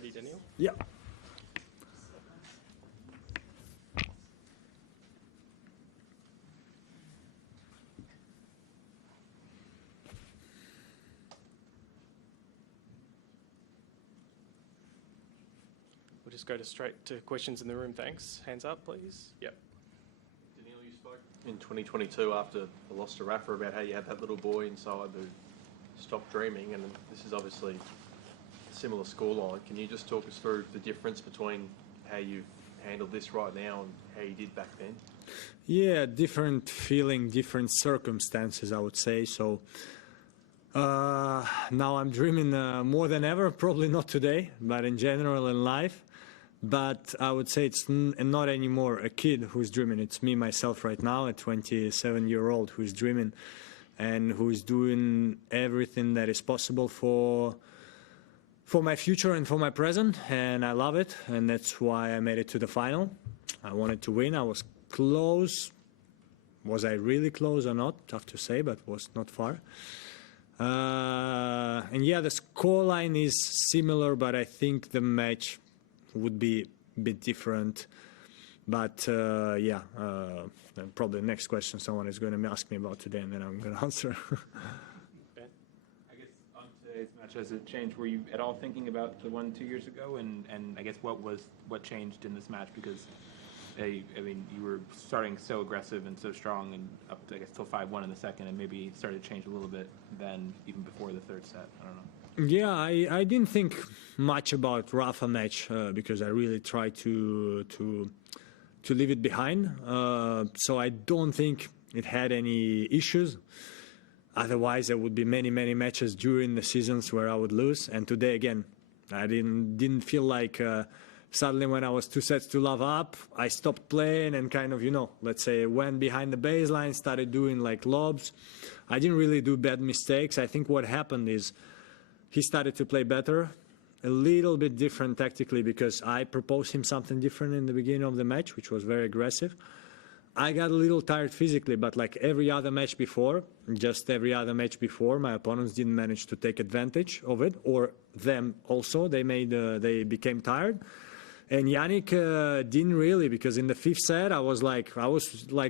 ready, Daniil? Yeah. We'll just go straight to questions in the room. Thanks. Hands up, please. Yep. Daniil, you spoke in 2022 after the loss to Rafa about how you had that little boy inside who stopped dreaming, and this is obviously a similar scoreline. Can you just talk us through the difference between how you've handled this right now and how you did back then? Yeah, different feeling, different circumstances, I would say. So now I'm dreaming more than ever, probably not today, but in general in life. But I would say it's not anymore a kid who's dreaming. It's me, myself right now, a 27-year-old who's dreaming and who's doing everything that is possible for my future and for my present. And I love it. And that's why I made it to the final. I wanted to win. I was close. Was I really close or not? Tough to say, but was not far. And yeah, the scoreline is similar, but I think the match would be a bit different. But yeah, probably the next question someone is going to ask me about today, and then I'm going to answer. Ben? I guess on today's match, has it changed? Were you at all thinking about the one 2 years ago? And I guess what changed in this match? Because I mean, you were starting so aggressive and so strong, and up to, I guess, till 5-1 in the second, and maybe it started to change a little bit then, even before the third set. I don't know. Yeah, I didn't think much about Rafa match because I really tried to leave it behind. So I don't think it had any issues. Otherwise, there would be many matches during the seasons where I would lose. And today, again, I didn't feel like suddenly when I was 2 sets to love up, I stopped playing and kind of, let's say, went behind the baseline, started doing like lobs. I didn't really do bad mistakes. I think what happened is he started to play better, a little bit different tactically because I proposed him something different in the beginning of the match, which was very aggressive. I got a little tired physically, but like every other match before, my opponents didn't manage to take advantage of it, or them also. They became tired. And Yannick didn't really, because in the 5th set, I was like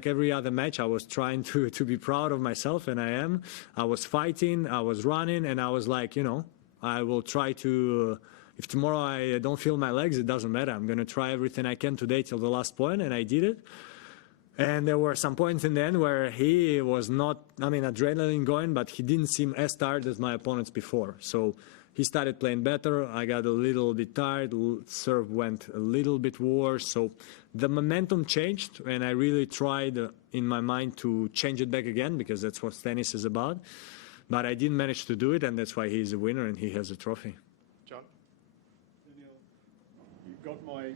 every other match, I was trying to be proud of myself, and I am. I was fighting, I was running, and I was like, I will try to, if tomorrow I don't feel my legs, it doesn't matter. I'm going to try everything I can today till the last point, and I did it. And there were some points in the end where he was not, adrenaline going, but he didn't seem as tired as my opponents before. So he started playing better. I got a little bit tired. Serve went a little bit worse. So the momentum changed, and I really tried in my mind to change it back again because that's what tennis is about. But I didn't manage to do it, and that's why he's a winner and he has a trophy. John? Daniil, you've got my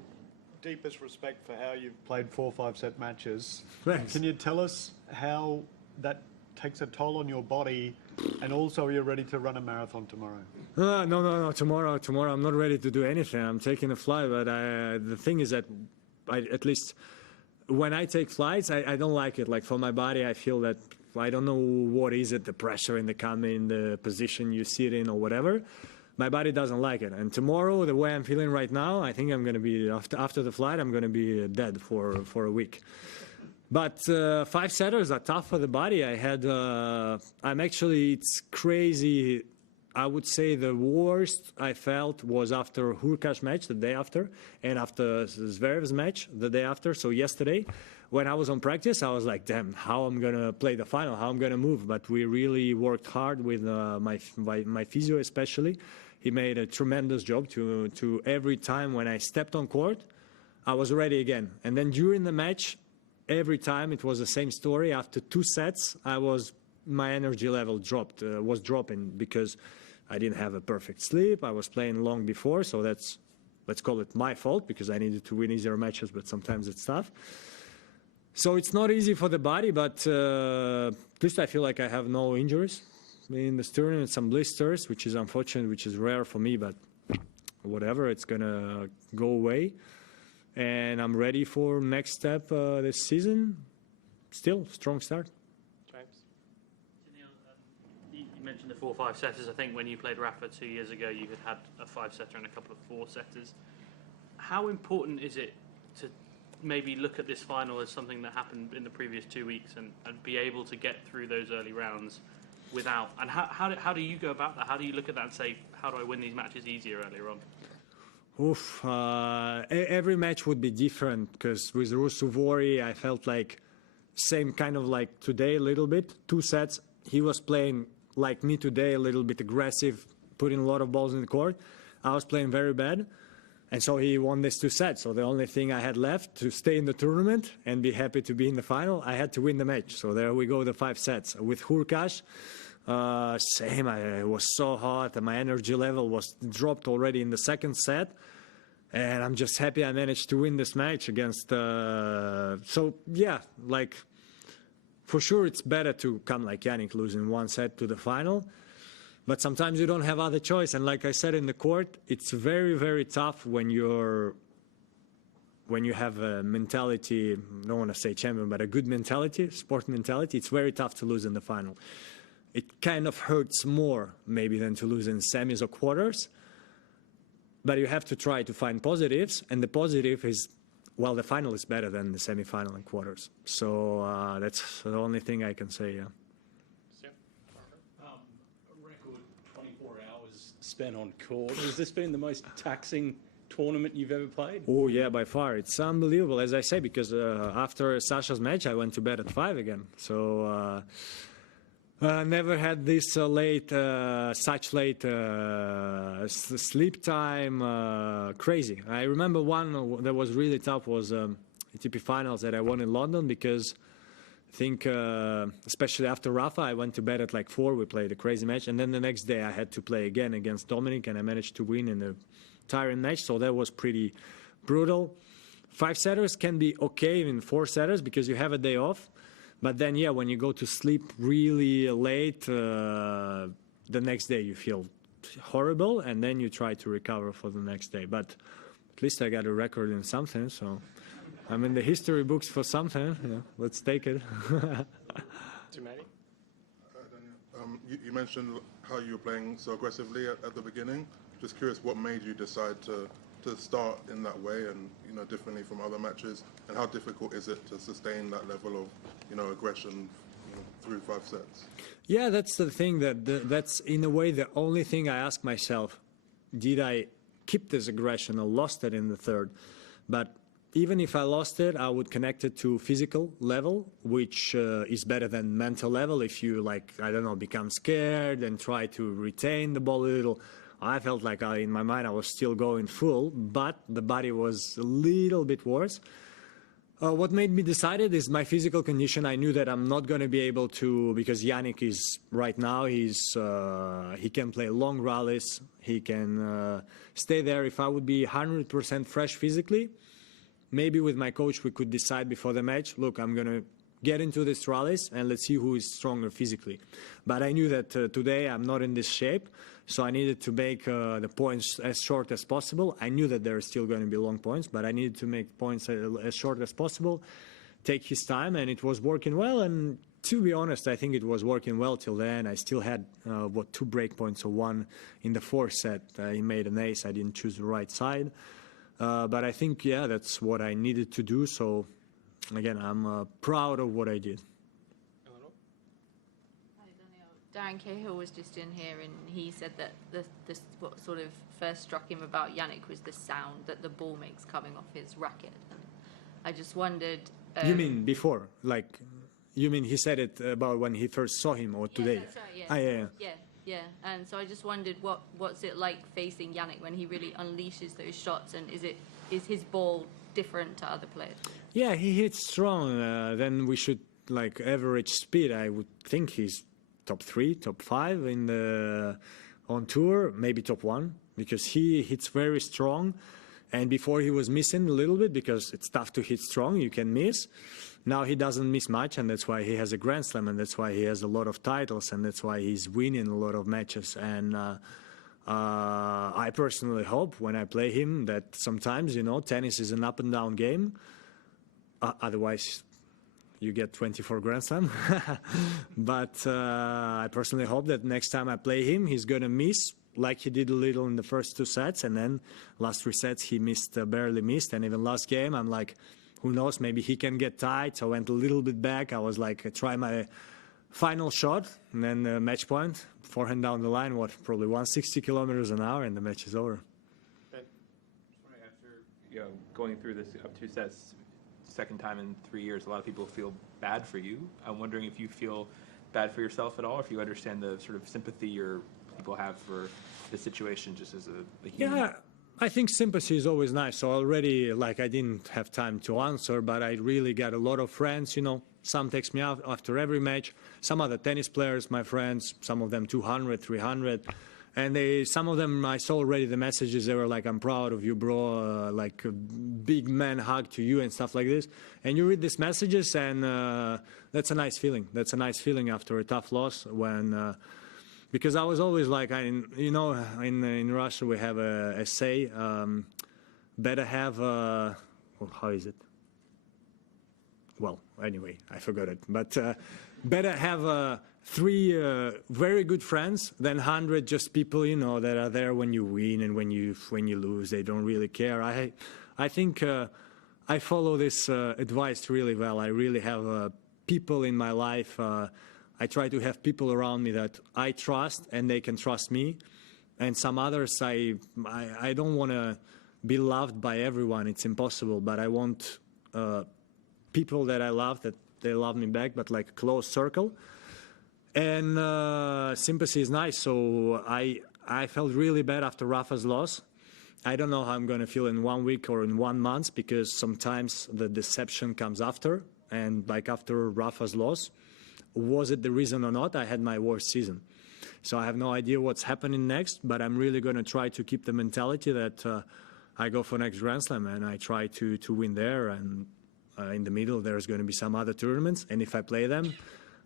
deepest respect for how you've played 4 5-set matches. Thanks. Can you tell us how that takes a toll on your body, and also you're ready to run a marathon tomorrow? No. Tomorrow I'm not ready to do anything. I'm taking a flight, but the thing is that at least when I take flights, I don't like it. Like for my body, I feel that I don't know what is it, the pressure in the cabin, the position you sit in or whatever. My body doesn't like it. And tomorrow, the way I'm feeling right now, I think I'm going to be, after the flight, I'm going to be dead for a week. But 5-setters are tough for the body. It's crazy. I would say the worst I felt was after Hurkacz match the day after, and after Zverev's match the day after. So yesterday, when I was on practice, I was like, damn, how I'm going to play the final, how I'm going to move. But we really worked hard with my physio especially. He made a tremendous job to every time when I stepped on court, I was ready again. And then during the match, every time it was the same story. After 2 sets, my energy level was dropping because I didn't have a perfect sleep. I was playing long before, so let's call it my fault because I needed to win easier matches, but sometimes it's tough. So it's not easy for the body, but at least I feel like I have no injuries in the sternum and some blisters, which is unfortunate, which is rare for me, but whatever, it's going to go away. And I'm ready for next step this season. Still, strong start. James? Daniil, you mentioned the 4-5 setters. I think when you played Rafa 2 years ago, you had a 5-setter and a couple of 4-setters. How important is it to maybe look at this final as something that happened in the previous 2 weeks and be able to get through those early rounds without? And how do you go about that? How do you look at that and say, how do I win these matches easier earlier on? Every match would be different because with Rusuvori, I felt like same kind of like today a little bit. 2 sets, he was playing like me today, a little bit aggressive, putting a lot of balls in the court. I was playing very bad. And so he won these 2 sets. So the only thing I had left to stay in the tournament and be happy to be in the final, I had to win the match. So there we go, the 5 sets. With Hurkacz, same. I was so hot and my energy level was dropped already in the 2nd set. And I'm just happy I managed to win this match against... So, yeah, like, for sure it's better to come like Jannik, losing 1 set to the final. But sometimes you don't have other choice. And like I said in the court, it's very, very tough when you have a mentality, I don't want to say champion, but a good mentality, sport mentality. It's very tough to lose in the final. It kind of hurts more maybe than to lose in semis or quarters. But you have to try to find positives. And the positive is, well, the final is better than the semi-final and quarters. So that's the only thing I can say, yeah. Spent on court. Has this been the most taxing tournament you've ever played? Oh, yeah, by far. It's unbelievable, as I say, because after Sasha's match, I went to bed at 5 again. So never had this such late sleep time. Crazy. I remember one that was really tough was ATP Finals that I won in London because I think, especially after Rafa, I went to bed at like 4. We played a crazy match. And then the next day I had to play again against Dominic, and I managed to win in a tiring match. So that was pretty brutal. 5-setters can be okay in 4-setters because you have a day off. But then, yeah, when you go to sleep really late, the next day you feel horrible, and then you try to recover for the next day. But at least I got a record in something, so... I'm in the history books for something. Yeah, let's take it. Dumani? Daniil, you mentioned how you were playing so aggressively at the beginning. Just curious, what made you decide to start in that way and differently from other matches, and how difficult is it to sustain that level of aggression through 5 sets? Yeah, that's the thing that's in a way the only thing I ask myself: did I keep this aggression or lost it in the 3rd? But even if I lost it, I would connect it to physical level, which is better than mental level. If you, like, I don't know, become scared and try to retain the ball a little. I felt like in my mind I was still going full, but the body was a little bit worse. What made me decided is my physical condition. I knew that I'm not going to be able to, because Jannik is right now, he can play long rallies. He can stay there. If I would be 100% fresh physically, maybe with my coach we could decide before the match, look, I'm going to get into these rallies and let's see who is stronger physically. But I knew that today I'm not in this shape, so I needed to make the points as short as possible. I knew that there are still going to be long points, but I needed to make points as short as possible, take his time, and it was working well. And to be honest, I think it was working well till then. I still had, 2 break points or 1 in the 4th set. He made an ace. I didn't choose the right side. But I think, yeah, that's what I needed to do. So, again, I'm proud of what I did. Hi, Daniil. Darren Cahill was just in here, and he said that what sort of first struck him about Jannik was the sound that the ball makes coming off his racket. And I just wondered... you mean before? Like, you mean he said it about when he first saw him, or today? Yes, that's right, yeah. Yeah. Yeah, and so I just wondered what's it like facing Jannik when he really unleashes those shots, and is his ball different to other players? Yeah, he hits strong. Then we should, like, average speed. I would think he's top 3, top 5 on tour, maybe top 1, because he hits very strong. And before he was missing a little bit because it's tough to hit strong, you can miss. Now he doesn't miss much, and that's why he has a Grand Slam, and that's why he has a lot of titles, and that's why he's winning a lot of matches. And I personally hope when I play him that sometimes, tennis is an up and down game. Otherwise, you get 24 Grand Slam. But I personally hope that next time I play him, he's going to miss like he did a little in the first 2 sets. And then last 3 sets, he missed, barely missed. And even last game, I'm like, who knows, maybe he can get tight. So I went a little bit back. I was like, try my final shot. And then match point, forehand down the line, probably 160 kilometers an hour, and the match is over. After going through this up 2 sets, second time in 3 years, a lot of people feel bad for you. I'm wondering if you feel bad for yourself at all, if you understand the sort of sympathy people have for the situation just as a human. Yeah, I think sympathy is always nice. So already, like, I didn't have time to answer, but I really got a lot of friends, Some text me out after every match. Some other tennis players, my friends, some of them 200, 300. And some of them, I saw already the messages, they were like, I'm proud of you, bro, like a big man hug to you and stuff like this. And you read these messages, and that's a nice feeling. That's a nice feeling after a tough loss when... because I was always like, in Russia we have a say, better have, how is it? Well, anyway, I forgot it. But better have 3 very good friends than 100 just people, that are there when you win and when you lose. They don't really care. I think I follow this advice really well. I really have people in my life. I try to have people around me that I trust and they can trust me. And some others, I don't want to be loved by everyone. It's impossible. But I want people that I love, that they love me back, but like a close circle. And sympathy is nice. So I felt really bad after Rafa's loss. I don't know how I'm going to feel in 1 week or in 1 month, because sometimes the deception comes after. And like after Rafa's loss, was it the reason or not? I had my worst season. So I have no idea what's happening next, but I'm really going to try to keep the mentality that I go for next Grand Slam and I try to win there. And in the middle, there's going to be some other tournaments. And if I play them,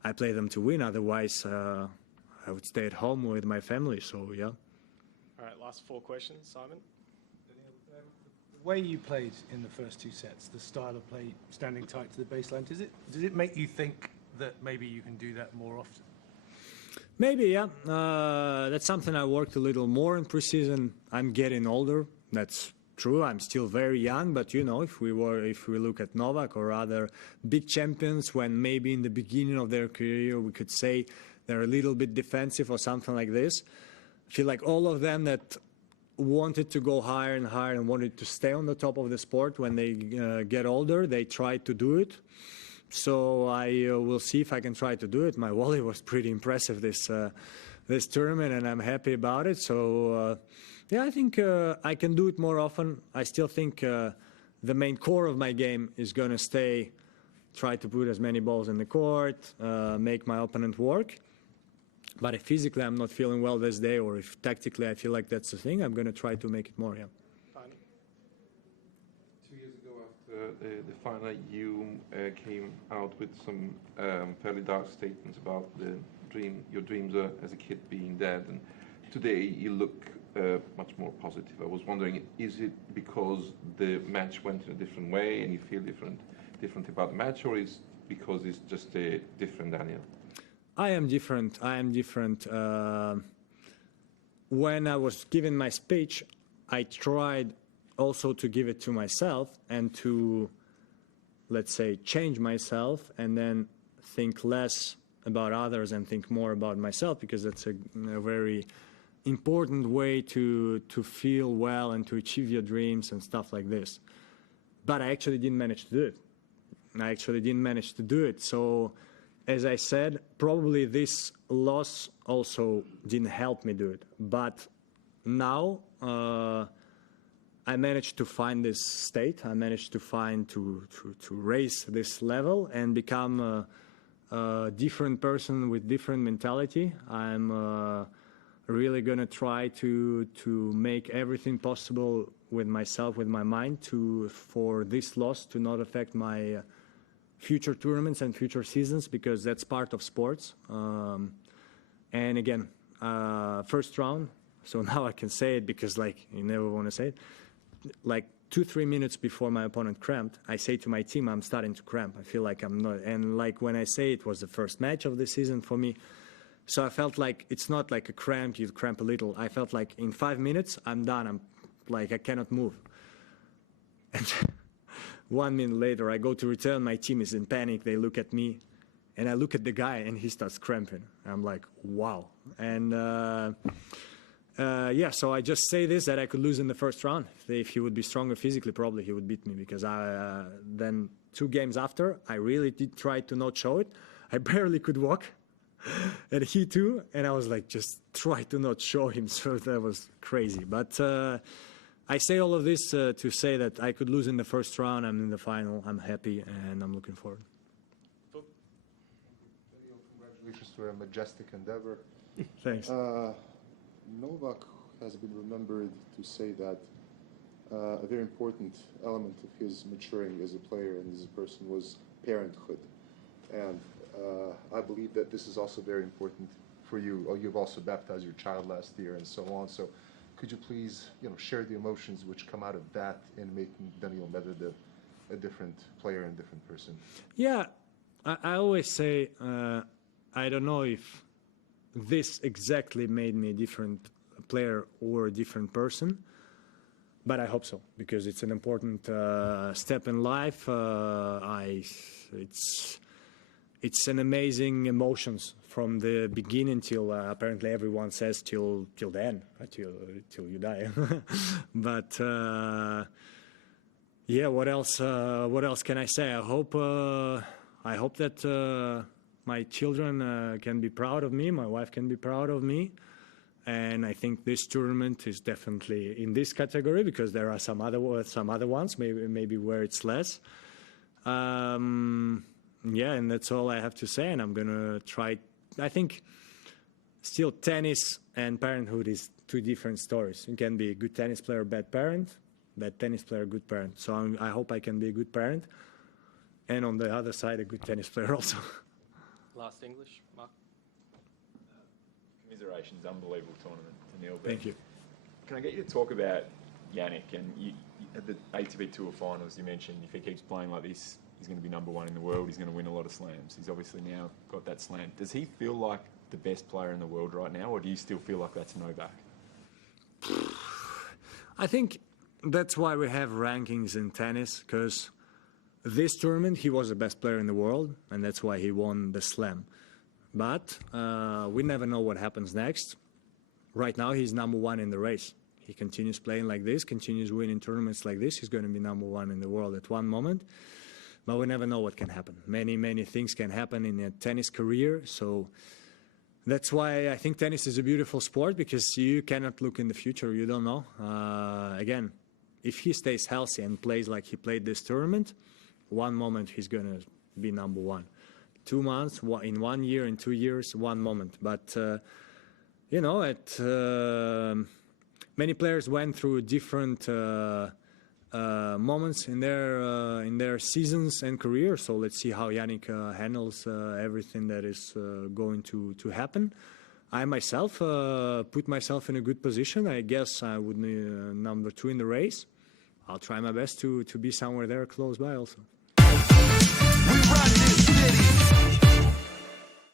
I play them to win. Otherwise, I would stay at home with my family. So, yeah. All right, last 4 questions. Simon? The way you played in the first 2 sets, the style of play, standing tight to the baseline, does it make you think that maybe you can do that more often? Maybe, yeah. That's something I worked a little more in preseason. I'm getting older. That's true. I'm still very young, but if we look at Novak or other big champions, when maybe in the beginning of their career we could say they're a little bit defensive or something like this. I feel like all of them that wanted to go higher and higher and wanted to stay on the top of the sport, when they get older, they try to do it. So I will see if I can try to do it. My volley was pretty impressive this tournament, and I'm happy about it. So yeah, I think I can do it more often. I still think the main core of my game is going to stay, try to put as many balls in the court, make my opponent work. But if physically I'm not feeling well this day, or if tactically I feel like that's the thing, I'm going to try to make it more, yeah. 2 years ago, after the final, you came out with some fairly dark statements about your dreams as a kid being dead. And today you look much more positive. I was wondering, is it because the match went in a different way and you feel different about the match, or is it because it's just a different Daniil? I am different. When I was giving my speech, I tried also to give it to myself and to, let's say, change myself and then think less about others and think more about myself, because that's a very important way to feel well and to achieve your dreams and stuff like this. But I actually didn't manage to do it. So, as I said, probably this loss also didn't help me do it. But now I managed to find this state. I managed to raise this level and become a different person with different mentality. I'm really going to try to make everything possible with myself, with my mind, for this loss to not affect my future tournaments and future seasons, because that's part of sports. And again, first round, so now I can say it, because like you never want to say it, like 2-3 minutes before my opponent cramped, I say to my team, I'm starting to cramp. I feel like I'm not. And like when I say it was the first match of the season for me, so I felt like it's not like a cramp, you cramp a little. I felt like in 5 minutes, I'm done. I'm like, I cannot move. And 1 minute later, I go to return. My team is in panic. They look at me. And I look at the guy, and he starts cramping. I'm like, wow. And yeah, so I just say this, that I could lose in the first round. If he would be stronger physically, probably he would beat me, because then 2 games after, I really did try to not show it. I barely could walk, and he too. And I was like, just try to not show him. So that was crazy. But I say all of this to say that I could lose in the first round. I'm in the final. I'm happy, and I'm looking forward. Congratulations to a majestic endeavor. Thanks. Novak has been remembered to say that a very important element of his maturing as a player and as a person was parenthood. And I believe that this is also very important for you. You've also baptized your child last year and so on. So could you please, share the emotions which come out of that in making Daniil Medvedev a different player and different person? Yeah, I always say, I don't know if this exactly made me a different player or a different person, but I hope so, because it's an important step in life. It's an amazing emotions from the beginning till apparently everyone says till the end, till you die. But yeah, what else can I say? I hope that my children can be proud of me, my wife can be proud of me, and I think this tournament is definitely in this category, because there are some other ones, maybe where it's less. Yeah, and that's all I have to say, and I'm gonna try. I think still tennis and parenthood is 2 different stories. You can be a good tennis player, bad parent, bad tennis player, good parent. So I hope I can be a good parent, and on the other side, a good tennis player also. Last English, Mark. Commiserations, unbelievable tournament, Daniil. Thank you. Can I get you to talk about Yannick? And you, at the ATP Tour Finals, you mentioned if he keeps playing like this, he's going to be #1 in the world. He's going to win a lot of slams. He's obviously now got that slam. Does he feel like the best player in the world right now, or do you still feel like that's Novak? I think that's why we have rankings in tennis, because this tournament, he was the best player in the world, and that's why he won the slam. But we never know what happens next. Right now, he's #1 in the race. He continues playing like this, continues winning tournaments like this. He's going to be #1 in the world at one moment. But we never know what can happen. Many things can happen in a tennis career. So that's why I think tennis is a beautiful sport, because you cannot look in the future. You don't know. Again, if he stays healthy and plays like he played this tournament, one moment he's going to be #1. 2 months, in 1 year, in 2 years, one moment. But, many players went through different moments in their seasons and careers. So let's see how Yannick handles everything that is going to happen. I myself put myself in a good position. I guess I would be #2 in the race. I'll try my best to be somewhere there close by also. We run this city.